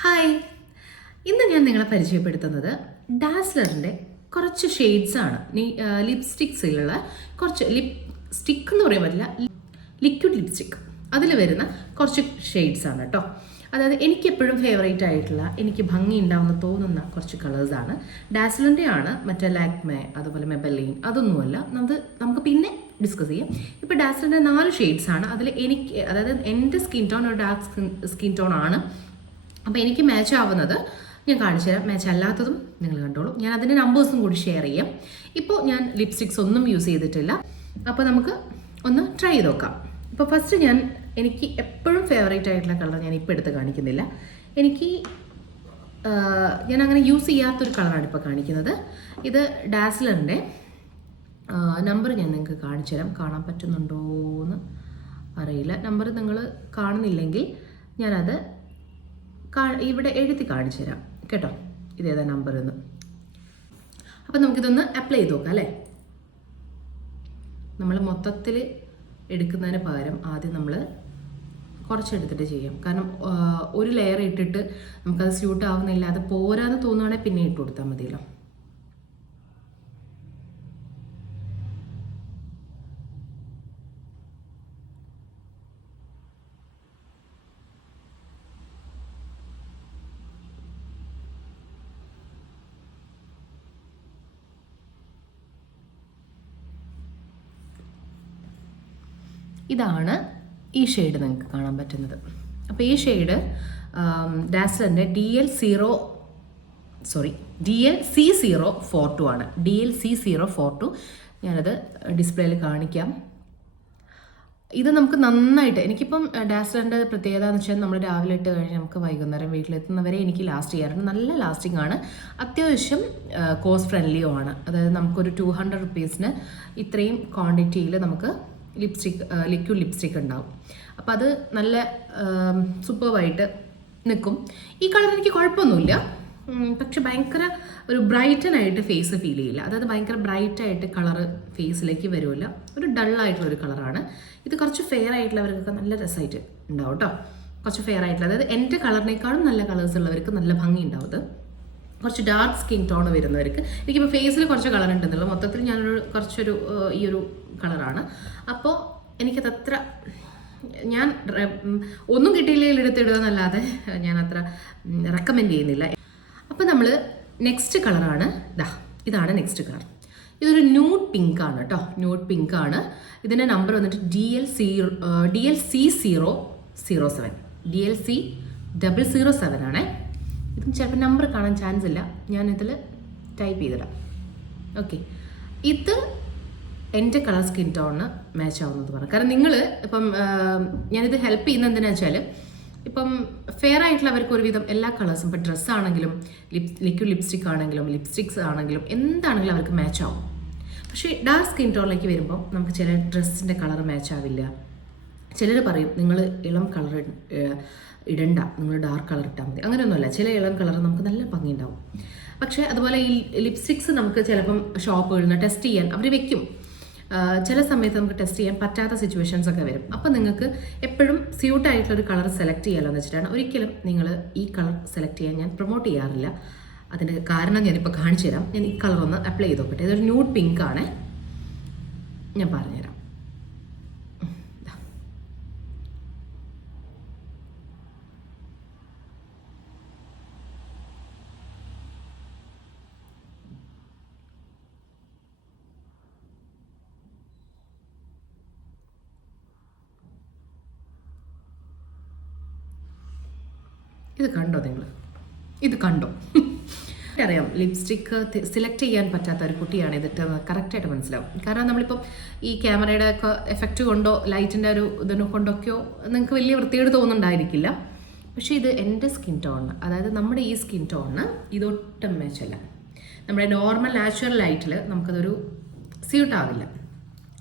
Hi, ഇന്ന് ഞാൻ നിങ്ങളെ പരിചയപ്പെടുത്തുന്നത് ഡാസ്ലറിൻ്റെ കുറച്ച് ഷെയ്ഡ്സാണ്. ലിപ്സ്റ്റിക്സിലുള്ള കുറച്ച് സ്റ്റിക്ക് എന്ന് പറയാൻ പറ്റില്ല, ലിക്വിഡ് ലിപ്സ്റ്റിക്, അതിൽ വരുന്ന കുറച്ച് ഷെയ്ഡ്സാണ് കേട്ടോ. അതായത് എനിക്കെപ്പോഴും ഫേവറേറ്റ് ആയിട്ടുള്ള, എനിക്ക് ഭംഗി ഉണ്ടാവുന്ന തോന്നുന്ന കുറച്ച് കളേഴ്സാണ്. ഡാസ്ലറിൻ്റെ ആണ്, മറ്റേ ലാക്മേ, അതുപോലെ മെബലൈൻ, അതൊന്നുമല്ല. നമുക്ക് പിന്നെ ഡിസ്കസ് ചെയ്യാം. ഇപ്പോൾ ഡാസ്ലറിൻ്റെ 4 ഷെയ്ഡ്സാണ്. അതിൽ എനിക്ക്, അതായത് എൻ്റെ സ്കിൻ ടോൺ ഒരു ഡാർക്ക് സ്കിൻ ടോൺ ആണ്. അപ്പോൾ എനിക്ക് മാച്ച് ആവുന്നത് ഞാൻ കാണിച്ചു തരാം, മാച്ച് അല്ലാത്തതും നിങ്ങൾ കണ്ടോളൂ. ഞാൻ അതിൻ്റെ നമ്പേഴ്സും കൂടി ഷെയർ ചെയ്യാം. ഇപ്പോൾ ഞാൻ ലിപ്സ്റ്റിക്സ് ഒന്നും യൂസ് ചെയ്തിട്ടില്ല, അപ്പോൾ നമുക്ക് ഒന്ന് ട്രൈ ചെയ്ത് നോക്കാം. ഇപ്പോൾ ഫസ്റ്റ് എനിക്ക് എപ്പോഴും ഫേവറേറ്റ് ആയിട്ടുള്ള കളർ ഞാൻ ഇപ്പോൾ എടുത്ത് കാണിക്കുന്നില്ല. ഞാൻ അങ്ങനെ യൂസ് ചെയ്യാത്തൊരു കളറാണ് ഇപ്പോൾ കാണിക്കുന്നത്. ഇത് ഡാസ്ലറിൻ്റെ നമ്പർ ഞാൻ നിങ്ങൾക്ക് കാണിച്ചു തരാം. കാണാൻ പറ്റുന്നുണ്ടോ എന്ന് അറിയില്ല. നമ്പർ നിങ്ങൾ കാണുന്നില്ലെങ്കിൽ ഞാനത് ഇവിടെ എഴുതി കാണിച്ചു തരാം കേട്ടോ, ഇതേതാ നമ്പർ എന്ന്. അപ്പം നമുക്കിതൊന്ന് അപ്ലൈ ചെയ്ത് നോക്കാം അല്ലേ. നമ്മൾ മൊത്തത്തിൽ എടുക്കുന്നതിന് പകരം ആദ്യം നമ്മൾ കുറച്ചെടുത്തിട്ട് ചെയ്യാം. കാരണം ഒരു ലെയർ ഇട്ടിട്ട് നമുക്കത് സ്യൂട്ട് ആവുന്നില്ല, അത് പോരാന്ന് തോന്നുവാണെങ്കിൽ പിന്നെ ഇട്ട് കൊടുത്താൽ മതിയല്ലോ. ഇതാണ് ഈ ഷെയ്ഡ് നിങ്ങൾക്ക് കാണാൻ പറ്റുന്നത്. അപ്പോൾ ഈ ഷെയ്ഡ് ഡാസ്ലറിൻ്റെ DLC042 ആണ്. DLC042 ഞാനത് ഡിസ്പ്ലേയിൽ കാണിക്കാം. ഇത് നമുക്ക് നന്നായിട്ട്, എനിക്കിപ്പം ഡാസ്ലറിൻ്റെ പ്രത്യേകത എന്ന് വെച്ചാൽ നമ്മൾ രാവിലെ ഇട്ട് കഴിഞ്ഞാൽ നമുക്ക് വൈകുന്നേരം വീട്ടിലെത്തുന്നവരെ എനിക്ക് ലാസ്റ്റ് ചെയ്യാറുണ്ട്. നല്ല ലാസ്റ്റിംഗ് ആണ്, അത്യാവശ്യം കോസ്റ്റ് ഫ്രണ്ട്ലിയും ആണ്. അതായത് നമുക്കൊരു 200 റുപ്പീസിന് ഇത്രയും ക്വാണ്ടിറ്റിയിൽ നമുക്ക് ലിക്വിഡ് ലിപ്സ്റ്റിക് ഉണ്ടാവും. അപ്പോൾ അത് നല്ല സൂപ്പർവായിട്ട് നിൽക്കും. ഈ കളർ എനിക്ക് കുഴപ്പമൊന്നുമില്ല, പക്ഷെ ഭയങ്കര ഒരു ബ്രൈറ്റനായിട്ട് ഫേസ് ഫീൽ ചെയ്യില്ല. അതായത് ഭയങ്കര ബ്രൈറ്റായിട്ട് കളറ് ഫേസിലേക്ക് വരുമില്ല, ഒരു ഡള്ളായിട്ടുള്ളൊരു കളറാണ്. ഇത് കുറച്ച് ഫെയർ ആയിട്ടുള്ളവർക്കൊക്കെ നല്ല രസമായിട്ട് ഉണ്ടാവും കേട്ടോ. കുറച്ച് ഫെയർ ആയിട്ടുള്ള, അതായത് എൻ്റെ കളറിനേക്കാളും നല്ല കളേഴ്സ് ഉള്ളവർക്ക് നല്ല ഭംഗി ഉണ്ടാവും. ഇത് കുറച്ച് ഡാർക്ക് സ്കിൻ ടോൺ വരുന്നവർക്ക്, എനിക്കിപ്പോൾ ഫേസിൽ കുറച്ച് കളർ ഉണ്ടെന്നുള്ളൂ, മൊത്തത്തിൽ കുറച്ചൊരു ഈ ഒരു കളറാണ്. അപ്പോൾ എനിക്കതത്ര, ഞാൻ ഒന്നും കിട്ടിയില്ലെങ്കിൽ എടുത്തിടുന്നല്ലാതെ ഞാൻ അത്ര റെക്കമെൻഡ് ചെയ്യുന്നില്ല. അപ്പോൾ നമ്മൾ നെക്സ്റ്റ് കളറാണ്, ഇതാണ് നെക്സ്റ്റ് കളർ. ഇതൊരു ന്യൂഡ് പിങ്ക് ആണ് കേട്ടോ, ന്യൂഡ് പിങ്ക് ആണ്. ഇതിൻ്റെ നമ്പർ വന്നിട്ട് DLC007 ആണേ. ഇതും ചിലപ്പോൾ നമ്പർ കാണാൻ ചാൻസ് ഇല്ല, ഞാനിതിൽ ടൈപ്പ് ചെയ്തിടാം. ഓക്കെ, ഇത് എൻ്റെ കളർ സ്കിൻ ടോണിന് മാച്ച് ആവുന്നത് പറഞ്ഞു. കാരണം നിങ്ങൾ ഇപ്പം ഞാനിത് ഹെൽപ്പ് ചെയ്യുന്നത് എന്തിനാണെന്ന് വെച്ചാൽ, ഇപ്പം ഫെയർ ആയിട്ടുള്ളവർക്ക് ഒരുവിധം എല്ലാ കളേഴ്സും, ഇപ്പം ഡ്രസ്സാണെങ്കിലും ലിക്വിഡ് ലിപ്സ്റ്റിക് ആണെങ്കിലും ലിപ്സ്റ്റിക്സ് ആണെങ്കിലും എന്താണെങ്കിലും അവർക്ക് മാച്ച് ആവും. പക്ഷേ ഡാർക്ക് സ്കിൻ ടോണിലേക്ക് വരുമ്പോൾ നമുക്ക് ചില ഡ്രസ്സിൻ്റെ കളർ മാച്ച് ആവില്ല. ചിലർ പറയും നിങ്ങൾ ഇളം കളർ ഇടണ്ട, നിങ്ങൾ ഡാർക്ക് കളർ ഇട്ടാൽ മതി. അങ്ങനെയൊന്നുമല്ല, ചില ഇളം കളർ നമുക്ക് നല്ല ഭംഗി ഉണ്ടാവും. പക്ഷേ അതുപോലെ ഈ ലിപ്സ്റ്റിക്സ് നമുക്ക് ചിലപ്പം ഷോപ്പുകളിൽ നിന്ന് ടെസ്റ്റ് ചെയ്യാൻ അവർ വെക്കും. ചില സമയത്ത് നമുക്ക് ടെസ്റ്റ് ചെയ്യാൻ പറ്റാത്ത സിറ്റുവേഷൻസ് ഒക്കെ വരും. അപ്പോൾ നിങ്ങൾക്ക് എപ്പോഴും സ്യൂട്ടായിട്ടുള്ളൊരു കളർ സെലക്ട് ചെയ്യാമല്ലോ എന്ന് വെച്ചിട്ടാണ്. ഒരിക്കലും നിങ്ങൾ ഈ കളർ സെലക്ട് ചെയ്യാൻ ഞാൻ പ്രൊമോട്ട് ചെയ്യാറില്ല. അതിൻ്റെ കാരണം ഞാനിപ്പോൾ കാണിച്ചു തരാം. ഞാൻ ഈ കളർ ഒന്ന് അപ്ലൈ ചെയ്ത് നോക്കട്ടെ. ഇതൊരു ന്യൂഡ് പിങ്ക് ആണ്, ഞാൻ പറഞ്ഞുതരാം. ഇത് കണ്ടോ നിങ്ങൾ? ഇത് കണ്ടോ? അറിയാം, ലിപ്സ്റ്റിക്ക് സെലക്ട് ചെയ്യാൻ പറ്റാത്ത ഒരു കുട്ടിയാണ് ഇതിട്ട് കറക്റ്റായിട്ട് മനസ്സിലാവും. കാരണം നമ്മളിപ്പം ഈ ക്യാമറയുടെ ഒക്കെ എഫക്റ്റ് കൊണ്ടോ ലൈറ്റിൻ്റെ ഒരു ഇതിനെ കൊണ്ടൊക്കെയോ നിങ്ങൾക്ക് വലിയ വൃത്തിയോട് തോന്നുന്നുണ്ടായിരിക്കില്ല. പക്ഷേ ഇത് എൻ്റെ സ്കിൻ ടോണിന്, അതായത് നമ്മുടെ ഈ സ്കിൻ ടോണിന് ഇതൊട്ടും മാച്ചല്ല. നമ്മുടെ നോർമൽ നാച്ചുറൽ ലൈറ്റിൽ നമുക്കതൊരു സ്യൂട്ടാവില്ല.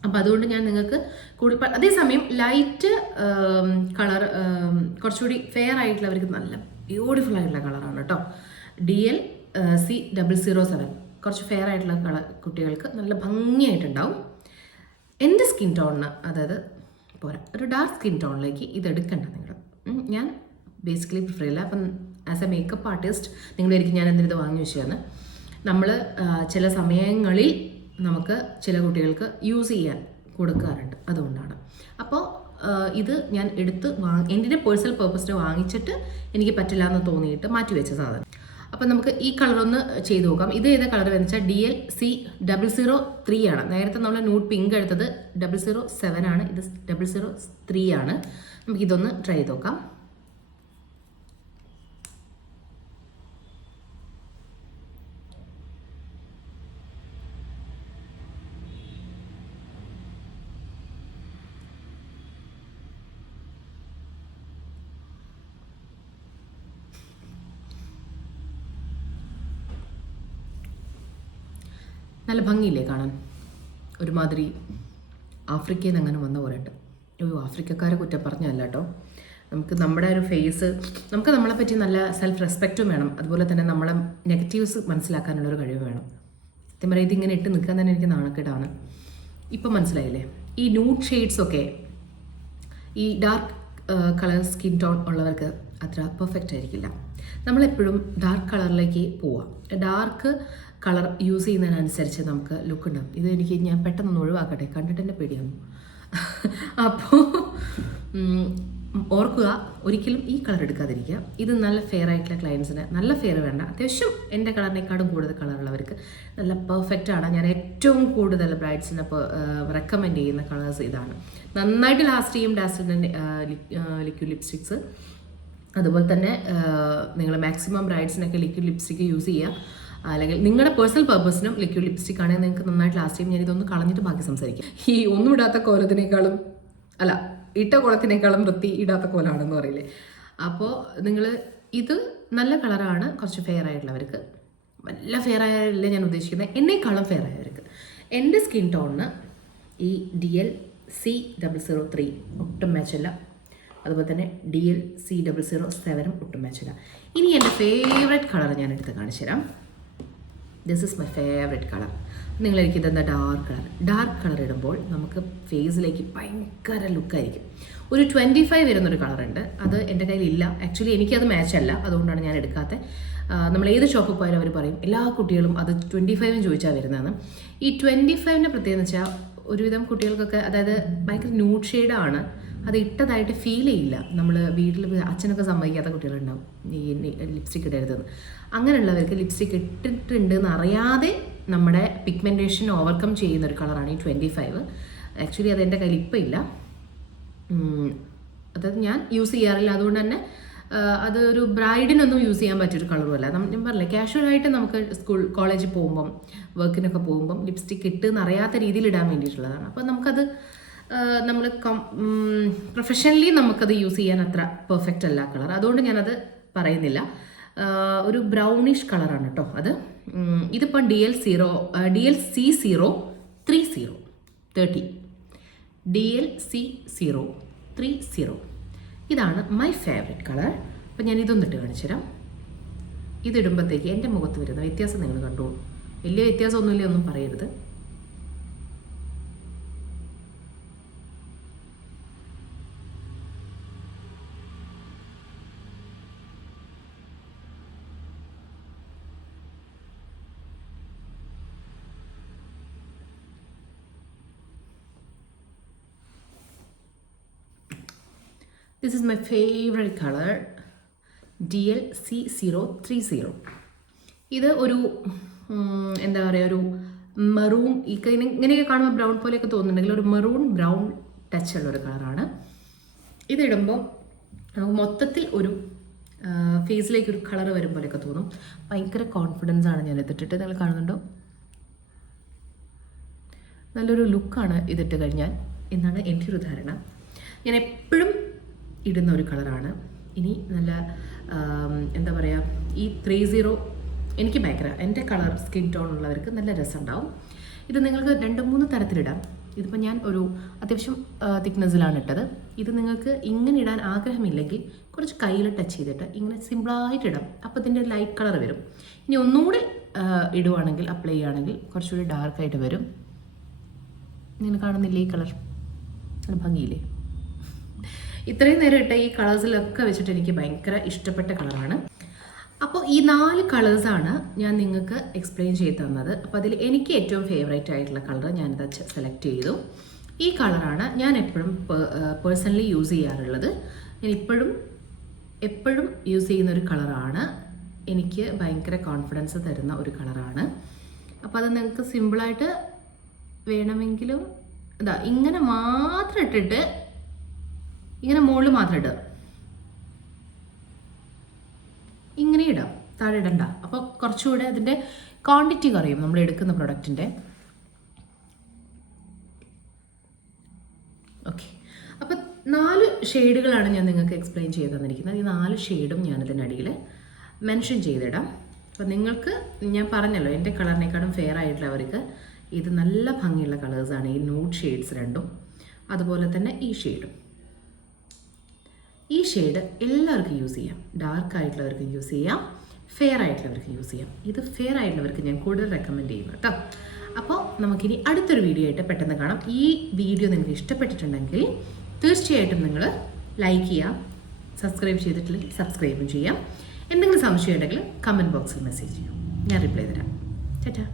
അപ്പോൾ അതുകൊണ്ട് ഞാൻ നിങ്ങൾക്ക് കൂടുതൽ, അതേസമയം ലൈറ്റ് കളർ കുറച്ചുകൂടി ഫെയർ ആയിട്ടുള്ളവർക്ക് നല്ല ബ്യൂട്ടിഫുൾ ആയിട്ടുള്ള കളറാണ് കേട്ടോ. DLC007 കുറച്ച് ഫെയർ ആയിട്ടുള്ള കളർ കുട്ടികൾക്ക് നല്ല ഭംഗിയായിട്ടുണ്ടാവും. എൻ്റെ സ്കിൻ ടോണിന്, അതായത് പോരാ, ഒരു ഡാർക്ക് സ്കിൻ ടോണിലേക്ക് ഇത് എടുക്കണ്ട നിങ്ങൾ. ഞാൻ ബേസിക്കലി പ്രിഫർ ചെയ്യില്ല. അപ്പം ആസ് എ മേക്കപ്പ് ആർട്ടിസ്റ്റ് നിങ്ങളായിരിക്കും ഞാൻ എന്തിനത് വാങ്ങി വെച്ചതെന്ന്. നമ്മൾ ചില സമയങ്ങളിൽ നമുക്ക് ചില കുട്ടികൾക്ക് യൂസ് ചെയ്യാൻ കൊടുക്കാറുണ്ട്, അതുകൊണ്ടാണ്. അപ്പോൾ ഇത് ഞാൻ എൻ്റെ പേഴ്സണൽ പേർപ്പസിന് വാങ്ങിച്ചിട്ട് എനിക്ക് പറ്റില്ല എന്ന് തോന്നിയിട്ട് മാറ്റി വെച്ച സാധനം. അപ്പം നമുക്ക് ഈ കളർ ഒന്ന് ചെയ്ത് നോക്കാം. ഇത് ഏതാ കളർ എന്ന് വെച്ചാൽ DL-C003 ആണ്. നേരത്തെ നമ്മൾ ന്യൂഡ് പിങ്ക് എടുത്തത് 007 ആണ്, ഇത് 003 ആണ്. നമുക്കിതൊന്ന് ട്രൈ ചെയ്ത് നോക്കാം. നല്ല ഭംഗിയില്ലേ കാണാൻ? ഒരുമാതിരി ആഫ്രിക്കയിൽ നിന്ന് അങ്ങനെ വന്ന പോലെ ഉണ്ട്. ആഫ്രിക്കക്കാരെ കുറ്റം പറഞ്ഞല്ല കേട്ടോ. നമുക്ക് നമ്മുടെ ഒരു ഫേസ്, നമുക്ക് നമ്മളെപ്പറ്റി നല്ല സെൽഫ് റെസ്പെക്റ്റും വേണം, അതുപോലെ തന്നെ നമ്മളെ നെഗറ്റീവ്സ് മനസ്സിലാക്കാനുള്ളൊരു കഴിവ് വേണം. സത്യം പറയാം, ഇതിങ്ങനെ ഇട്ട് നിൽക്കാൻ തന്നെ എനിക്ക് നാണക്കേടാണ്. ഇപ്പം മനസ്സിലായില്ലേ? ഈ ന്യൂഡ് ഷെയ്ഡ്സൊക്കെ ഈ ഡാർക്ക് കളർ സ്കിൻ ടോൺ ഉള്ളവർക്ക് അത്ര പെർഫെക്റ്റ് ആയിരിക്കില്ല. നമ്മളെപ്പോഴും ഡാർക്ക് കളറിലേക്ക് പോവാം. ഡാർക്ക് കളർ യൂസ് ചെയ്യുന്നതിനനുസരിച്ച് നമുക്ക് ലുക്ക് ഉണ്ടാകും. ഞാൻ പെട്ടെന്ന് ഒഴിവാക്കട്ടെ, കണ്ടിട്ട് തന്നെ പേടിയാണ്. അപ്പോൾ ഓർക്കുക, ഒരിക്കലും ഈ കളർ എടുക്കാതിരിക്കുക. ഇത് നല്ല ഫെയർ ആയിട്ടുള്ള ക്ലയൻസിന്, നല്ല ഫെയർ വേണ്ട, അത്യാവശ്യം എൻ്റെ കളറിനേക്കാളും കൂടുതൽ കളറുള്ളവർക്ക് നല്ല പെർഫെക്റ്റ് ആണ്. ഞാൻ ഏറ്റവും കൂടുതൽ ബ്രൈഡ്സിനെ റെക്കമെൻഡ് ചെയ്യുന്ന കളേഴ്സ് ഇതാണ്. നന്നായിട്ട് ലാസ്റ്റ് ചെയ്യും ഡാസ്ലിൻ്റെ ലിക്വിഡ് ലിപ്സ്റ്റിക്സ്. അതുപോലെ തന്നെ നിങ്ങൾ മാക്സിമം ബ്രൈഡ്സിനൊക്കെ ലിക്വിഡ് ലിപ്സ്റ്റിക്ക് യൂസ് ചെയ്യുക, അല്ലെങ്കിൽ നിങ്ങളുടെ പേഴ്സണൽ പർപ്പസിനും ലിക്വിഡ് ലിപ്സ്റ്റിക് ആണെങ്കിൽ നിങ്ങൾക്ക് നന്നായിട്ട് ലാസ്റ്റ് ചെയ്യും. ഞാനിതൊന്ന് കളഞ്ഞിട്ട് ബാക്കി സംസാരിക്കും. ഈ ഒന്നും ഇടാത്ത കോലത്തിനേക്കാളും ഇട്ട കോലത്തിനേക്കാളും വൃത്തി ഇടാത്ത കോലാണെന്ന് പറയില്ലേ. അപ്പോൾ നിങ്ങൾ ഇത് നല്ല കളറാണ് കുറച്ച് ഫെയർ ആയിട്ടുള്ളവർക്ക്. നല്ല ഫെയർ ആയല്ലേ ഞാൻ ഉദ്ദേശിക്കുന്നത്, എന്നേക്കാളും ഫെയർ ആയവർക്ക്. എൻ്റെ സ്കിൻ ടോണിന് ഈ DL-C003 ഒട്ടും മാച്ചല്ല, അതുപോലെ തന്നെ DL-C007 ഒട്ടും മാച്ചില്ല. ഇനി എൻ്റെ ഫേവറേറ്റ് കളർ ഞാൻ എടുത്ത് കാണിച്ചു തരാം. This is my favourite colour. നിങ്ങളെനിക്ക് ഇതെന്താ ഡാർക്ക് കളർ ഇടുമ്പോൾ നമുക്ക് ഫേസിലേക്ക് ഭയങ്കര ലുക്കായിരിക്കും. ഒരു 25 വരുന്നൊരു കളറുണ്ട്, അത് എൻ്റെ കയ്യിലില്ല. ആക്ച്വലി എനിക്കത് മാച്ചല്ല, അതുകൊണ്ടാണ് ഞാൻ എടുക്കാത്തത്. നമ്മൾ ഏത് ഷോപ്പിൽ പോയാലും അവർ പറയും എല്ലാ കുട്ടികളും അത് 25 ചോദിച്ചാൽ വരുന്നതെന്ന്. ഈ 25ൻ്റെ പ്രത്യേകത എന്ന് വെച്ചാൽ ഒരുവിധം കുട്ടികൾക്കൊക്കെ, അതായത് ഭയങ്കര ന്യൂഡ് ഷെയ്ഡാണ്, അത് ഇട്ടതായിട്ട് ഫീൽ ചെയ്യില്ല. നമ്മൾ വീട്ടിൽ അച്ഛനൊക്കെ സമ്മതിക്കാത്ത കുട്ടികളുണ്ടാവും ഈ ലിപ്സ്റ്റിക് ഇടരുതെന്ന്. അങ്ങനെയുള്ളവർക്ക് ലിപ്സ്റ്റിക് ഇട്ടിട്ടുണ്ട് എന്നറിയാതെ നമ്മുടെ പിഗ്മെൻറ്റേഷൻ ഓവർകം ചെയ്യുന്നൊരു കളറാണ് ഈ 25. ആക്ച്വലി അത് എൻ്റെ കയ്യിൽ ഇപ്പം ഇല്ല, അതായത് ഞാൻ യൂസ് ചെയ്യാറില്ല. അതുകൊണ്ട് തന്നെ അതൊരു ബ്രൈഡിനൊന്നും യൂസ് ചെയ്യാൻ പറ്റിയൊരു കളറുമല്ല. ഞാൻ പറഞ്ഞില്ലേ, കാഷ്വലായിട്ട് നമുക്ക് കോളേജിൽ പോകുമ്പം വർക്കിനൊക്കെ പോകുമ്പം ലിപ്സ്റ്റിക് ഇട്ട് എന്നറിയാത്ത രീതിയിൽ ഇടാൻ വേണ്ടിയിട്ടുള്ളതാണ്. അപ്പോൾ നമുക്കത് നമ്മൾ പ്രൊഫഷണലി നമുക്കത് യൂസ് ചെയ്യാൻ അത്ര പെർഫെക്റ്റ് അല്ല കളർ, അതുകൊണ്ട് ഞാനത് പറയുന്നില്ല. ഒരു ബ്രൗണിഷ് കളറാണ് കേട്ടോ അത്. ഇതിപ്പം DL-C030 DL-C030 ഇതാണ് മൈ ഫേവറേറ്റ് കളർ. അപ്പം ഞാൻ ഇതൊന്നിട്ട് കാണിച്ചു തരാം. ഇതിടുമ്പോഴത്തേക്ക് എൻ്റെ മുഖത്ത് വരുന്ന വ്യത്യാസം നിങ്ങൾ കണ്ടോളൂ. വലിയ വ്യത്യാസമൊന്നുമില്ല, ഒന്നും പറയരുത്. This is my favorite color, DL-C030. ഇത് ഒരു എന്താ പറയുക, ഒരു മെറൂൺ, ഇങ്ങനെയൊക്കെ കാണുമ്പോൾ ബ്രൗൺ പോലെയൊക്കെ തോന്നുന്നുണ്ടെങ്കിൽ ഒരു മെറൂൺ ബ്രൗൺ ടച്ച് ഉള്ളൊരു കളറാണ്. ഇതിടുമ്പോൾ മൊത്തത്തിൽ ഒരു ഫേസിലേക്ക് ഒരു കളർ വരും പോലെയൊക്കെ തോന്നും. ഭയങ്കര കോൺഫിഡൻസ് ആണ് ഞാൻ ഇതിട്ടിട്ട്. നിങ്ങൾ കാണുന്നുണ്ടോ? നല്ലൊരു ലുക്കാണ് ഇതിട്ട് കഴിഞ്ഞാൽ എന്നാണ് എൻ്റെ ഒരു ധാരണ. ഞാൻ എപ്പോഴും ഇടുന്ന ഒരു കളറാണ്. ഇനി നല്ല എന്താ പറയുക, ഈ 30 എനിക്ക് ഭയങ്കര, എൻ്റെ കളർ സ്കിൻ ടോൺ ഉള്ളവർക്ക് നല്ല രസമുണ്ടാവും. ഇത് നിങ്ങൾക്ക് 2-3 തരത്തിലിടാം. ഇതിപ്പോൾ ഞാൻ ഒരു അത്യാവശ്യം തിക്നെസ്സിലാണ് ഇട്ടത്. ഇത് നിങ്ങൾക്ക് ഇങ്ങനെ ഇടാൻ ആഗ്രഹമില്ലെങ്കിൽ കുറച്ച് കയ്യിൽ ടച്ച് ചെയ്തിട്ട് ഇങ്ങനെ സിമ്പിളായിട്ട് ഇടാം. അപ്പോൾ ഇതിൻ്റെ ലൈറ്റ് കളർ വരും. ഇനി ഒന്നുകൂടെ ഇടുവാണെങ്കിൽ, അപ്ലൈ ചെയ്യുകയാണെങ്കിൽ കുറച്ചുകൂടി ഡാർക്കായിട്ട് വരും. നിങ്ങൾ കാണുന്നില്ലേ ഈ കളർ? നല്ല ഭംഗിയില്ലേ? ഇത്രയും നേരം ഇട്ട ഈ കളേഴ്സിലൊക്കെ വെച്ചിട്ട് എനിക്ക് ഭയങ്കര ഇഷ്ടപ്പെട്ട കളറാണ്. അപ്പോൾ ഈ 4 കളേഴ്സാണ് ഞാൻ നിങ്ങൾക്ക് എക്സ്പ്ലെയിൻ ചെയ്ത് തന്നത്. അപ്പോൾ അതിൽ എനിക്ക് ഏറ്റവും ഫേവറേറ്റ് ആയിട്ടുള്ള കളർ ഞാനിത് സെലക്ട് ചെയ്തു. ഈ കളറാണ് ഞാൻ എപ്പോഴും പേഴ്സണലി യൂസ് ചെയ്യാറുള്ളത്. ഞാൻ എപ്പോഴും യൂസ് ചെയ്യുന്ന ഒരു കളറാണ്. എനിക്ക് ഭയങ്കര കോൺഫിഡൻസ് തരുന്ന ഒരു കളറാണ്. അപ്പോൾ അത് നിങ്ങൾക്ക് സിമ്പിളായിട്ട് വേണമെങ്കിലും ഇതാ ഇങ്ങനെ മാത്രം ഇട്ടിട്ട് ഇങ്ങനെ മുകളിൽ മാത്രം ഇടുക, ഇങ്ങനെ ഇടാം, താഴെ ഇടണ്ട. അപ്പോൾ കുറച്ചുകൂടെ അതിൻ്റെ ക്വാണ്ടിറ്റി കുറയും നമ്മൾ എടുക്കുന്ന പ്രൊഡക്റ്റിൻ്റെ. ഓക്കെ, അപ്പോൾ 4 ഷെയ്ഡുകളാണ് ഞാൻ നിങ്ങൾക്ക് എക്സ്പ്ലെയിൻ ചെയ്ത് തന്നിരിക്കുന്നത്. ഈ 4 ഷെയ്ഡും ഞാനതിനടിയിൽ മെൻഷൻ ചെയ്തിടാം. അപ്പോൾ നിങ്ങൾക്ക് ഞാൻ പറഞ്ഞല്ലോ എൻ്റെ കളറിനേക്കാളും ഫെയർ ആയിട്ടുള്ളവർക്ക് ഇത് നല്ല ഭംഗിയുള്ള കളേഴ്സാണ്. ഈ ന്യൂഡ് ഷെയ്ഡ്സ് രണ്ടും, അതുപോലെ തന്നെ ഈ ഷെയ്ഡും. ഈ ഷെയ്ഡ് എല്ലാവർക്കും യൂസ് ചെയ്യാം. ഡാർക്ക് ആയിട്ടുള്ളവർക്ക് യൂസ് ചെയ്യാം, ഫെയർ ആയിട്ടുള്ളവർക്ക് യൂസ് ചെയ്യാം. ഇത് ഫെയർ ആയിട്ടുള്ളവർക്ക് ഞാൻ കൂടുതൽ റെക്കമെൻഡ് ചെയ്യുന്നു കേട്ടോ. അപ്പോൾ നമുക്കിനി അടുത്തൊരു വീഡിയോ ആയിട്ട് പെട്ടെന്ന് കാണാം. ഈ വീഡിയോ നിങ്ങൾക്ക് ഇഷ്ടപ്പെട്ടിട്ടുണ്ടെങ്കിൽ തീർച്ചയായിട്ടും നിങ്ങൾ ലൈക്ക് ചെയ്യാം, സബ്സ്ക്രൈബ് ചെയ്തിട്ടില്ലെങ്കിൽ സബ്സ്ക്രൈബും ചെയ്യാം. എന്തെങ്കിലും സംശയം ഉണ്ടെങ്കിൽ കമൻറ്റ് ബോക്സിൽ മെസ്സേജ് ചെയ്യാം, ഞാൻ റിപ്ലൈ തരാം. ടാറ്റാ.